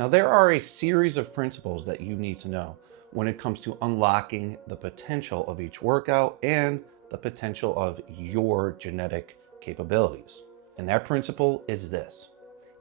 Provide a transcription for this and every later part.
Now, there are a series of principles that you need to know when it comes to unlocking the potential of each workout and the potential of your genetic capabilities. And that principle is this: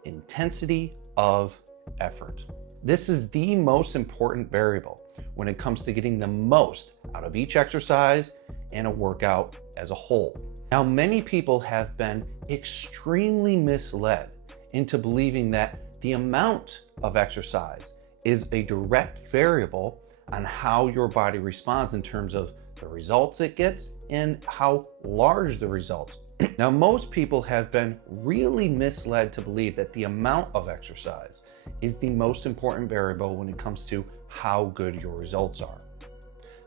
intensity of effort. This is the most important variable when it comes to getting the most out of each exercise and a workout as a whole. Now, many people have been extremely misled into believing that the amount of exercise is a direct variable on how your body responds in terms of the results it gets and how large the results. Now, most people have been really misled to believe that the amount of exercise is the most important variable when it comes to how good your results are.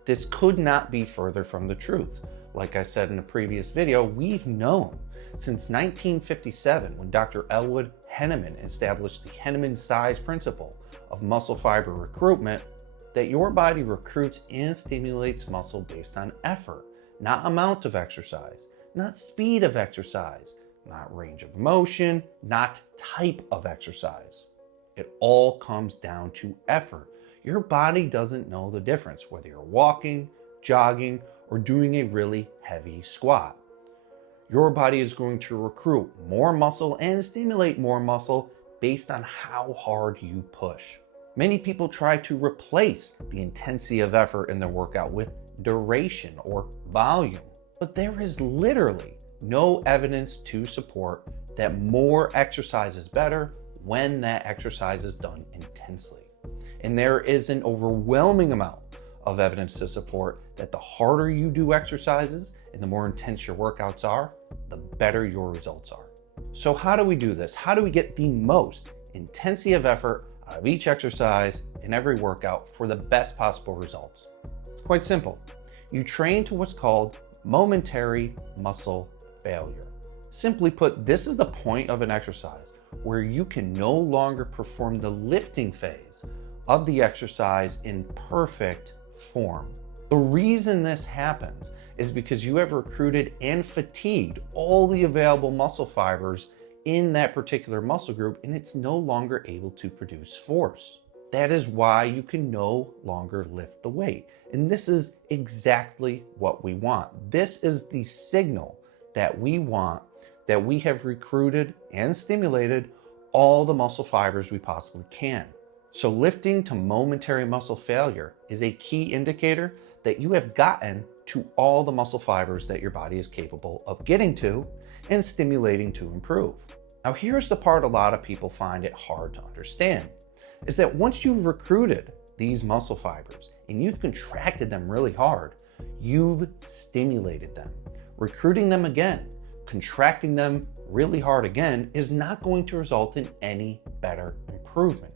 This could not be further from the truth. Like I said in a previous video, we've known since 1957, when Dr. Elwood Henneman established the Henneman size principle of muscle fiber recruitment, that your body recruits and stimulates muscle based on effort, not amount of exercise, not speed of exercise, not range of motion, not type of exercise. It all comes down to effort. Your body doesn't know the difference whether you're walking, jogging, or doing a really heavy squat. Your body is going to recruit more muscle and stimulate more muscle based on how hard you push. Many people try to replace the intensity of effort in their workout with duration or volume, but there is literally no evidence to support that more exercise is better when that exercise is done intensely. And there is an overwhelming amount of evidence to support that the harder you do exercises and the more intense your workouts are, the better your results are. So how do we do this? How do we get the most intensity of effort out of each exercise in every workout for the best possible results? It's quite simple. You train to what's called momentary muscle failure. Simply put, this is the point of an exercise where you can no longer perform the lifting phase of the exercise in perfect form. The reason this happens is because you have recruited and fatigued all the available muscle fibers in that particular muscle group, and it's no longer able to produce force. That is why you can no longer lift the weight. And this is exactly what we want. This is the signal that we want, that we have recruited and stimulated all the muscle fibers we possibly can. So lifting to momentary muscle failure is a key indicator that you have gotten to all the muscle fibers that your body is capable of getting to and stimulating to improve. Now, here's the part a lot of people find it hard to understand, is that once you've recruited these muscle fibers and you've contracted them really hard, you've stimulated them. Recruiting them again, contracting them really hard again is not going to result in any better improvement.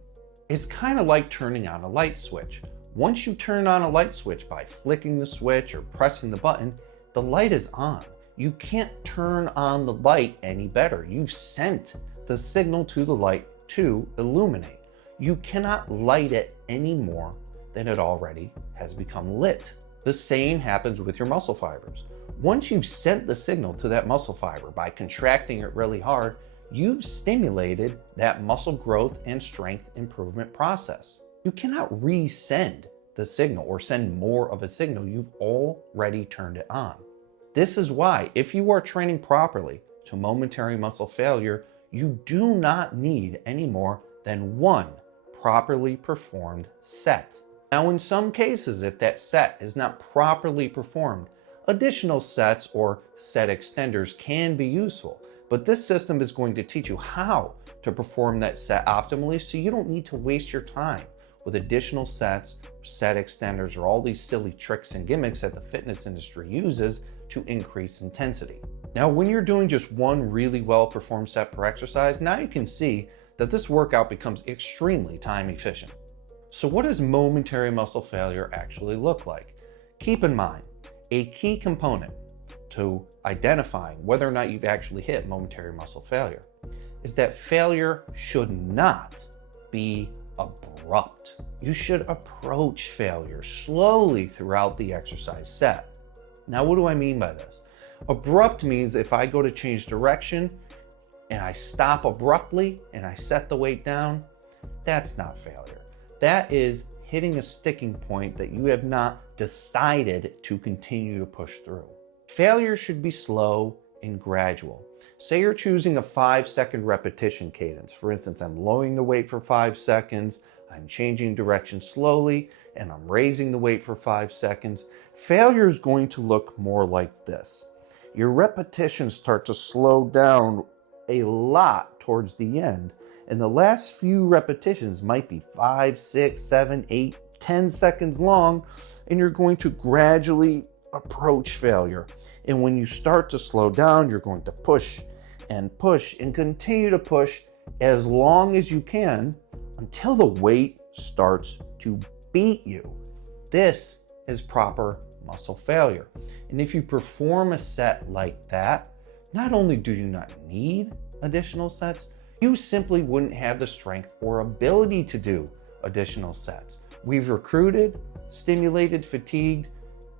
It's kind of like turning on a light switch. Once you turn on a light switch by flicking the switch or pressing the button, the light is on. You can't turn on the light any better. You've sent the signal to the light to illuminate. You cannot light it any more than it already has become lit. The same happens with your muscle fibers. Once you've sent the signal to that muscle fiber by contracting it really hard, you've stimulated that muscle growth and strength improvement process. You cannot resend the signal or send more of a signal. You've already turned it on. This is why, if you are training properly to momentary muscle failure, you do not need any more than one properly performed set. Now, in some cases, if that set is not properly performed, additional sets or set extenders can be useful. But this system is going to teach you how to perform that set optimally, so you don't need to waste your time with additional sets, set extenders, or all these silly tricks and gimmicks that the fitness industry uses to increase intensity. Now, when you're doing just one really well-performed set per exercise, now you can see that this workout becomes extremely time efficient. So what does momentary muscle failure actually look like? Keep in mind, a key component to identifying whether or not you've actually hit momentary muscle failure is that failure should not be abrupt. You should approach failure slowly throughout the exercise set. Now, what do I mean by this? Abrupt means if I go to change direction and I stop abruptly and I set the weight down, That's not failure. That is hitting a sticking point that you have not decided to continue to push through. Failure should be slow and gradual. Say you're choosing a 5-second repetition cadence. For instance, I'm lowering the weight for 5 seconds, I'm changing direction slowly, and I'm raising the weight for 5 seconds. Failure is going to look more like this. Your repetitions start to slow down a lot towards the end, and the last few repetitions might be 5, 6, 7, 8, 10 seconds long, and you're going to gradually approach failure. And when you start to slow down, you're going to push and continue to push as long as you can until the weight starts to beat you. This is proper muscle failure. And if you perform a set like that, not only do you not need additional sets, you simply wouldn't have the strength or ability to do additional sets. We've recruited, stimulated, fatigued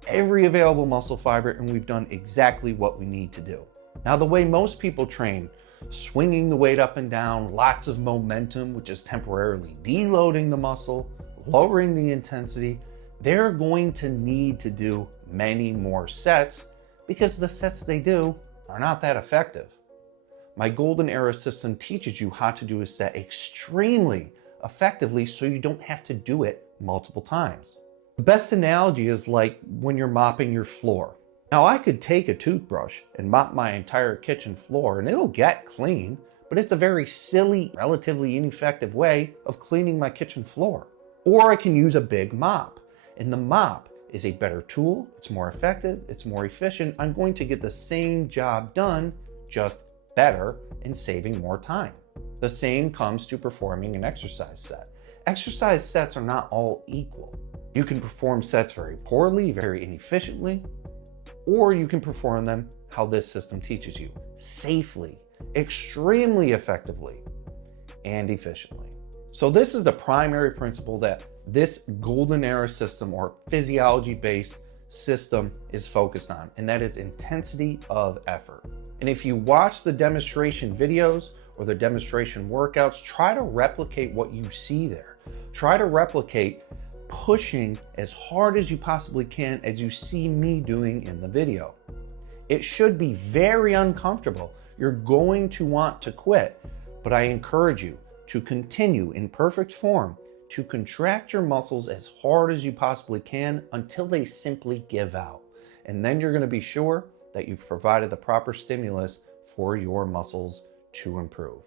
every available muscle fiber, and we've done exactly what we need to do. Now, the way most people train, swinging the weight up and down, lots of momentum, which is temporarily deloading the muscle, lowering the intensity, they're going to need to do many more sets because the sets they do are not that effective. My Golden Era system teaches you how to do a set extremely effectively so you don't have to do it multiple times. The best analogy is like when you're mopping your floor. Now, I could take a toothbrush and mop my entire kitchen floor and it'll get clean, but it's a very silly, relatively ineffective way of cleaning my kitchen floor. Or I can use a big mop, and the mop is a better tool, it's more effective, it's more efficient. I'm going to get the same job done, just better and saving more time. The same comes to performing an exercise set. Exercise sets are not all equal. You can perform sets very poorly, very inefficiently, or you can perform them how this system teaches you, safely, extremely effectively, and efficiently. So this is the primary principle that this Golden Era system or physiology-based system is focused on, and that is intensity of effort. And if you watch the demonstration videos or the demonstration workouts, try to replicate what you see there. Try to replicate pushing as hard as you possibly can as you see me doing in the video. It should be very uncomfortable. You're going to want to quit, but I encourage you to continue in perfect form to contract your muscles as hard as you possibly can until they simply give out. And then you're going to be sure that you've provided the proper stimulus for your muscles to improve.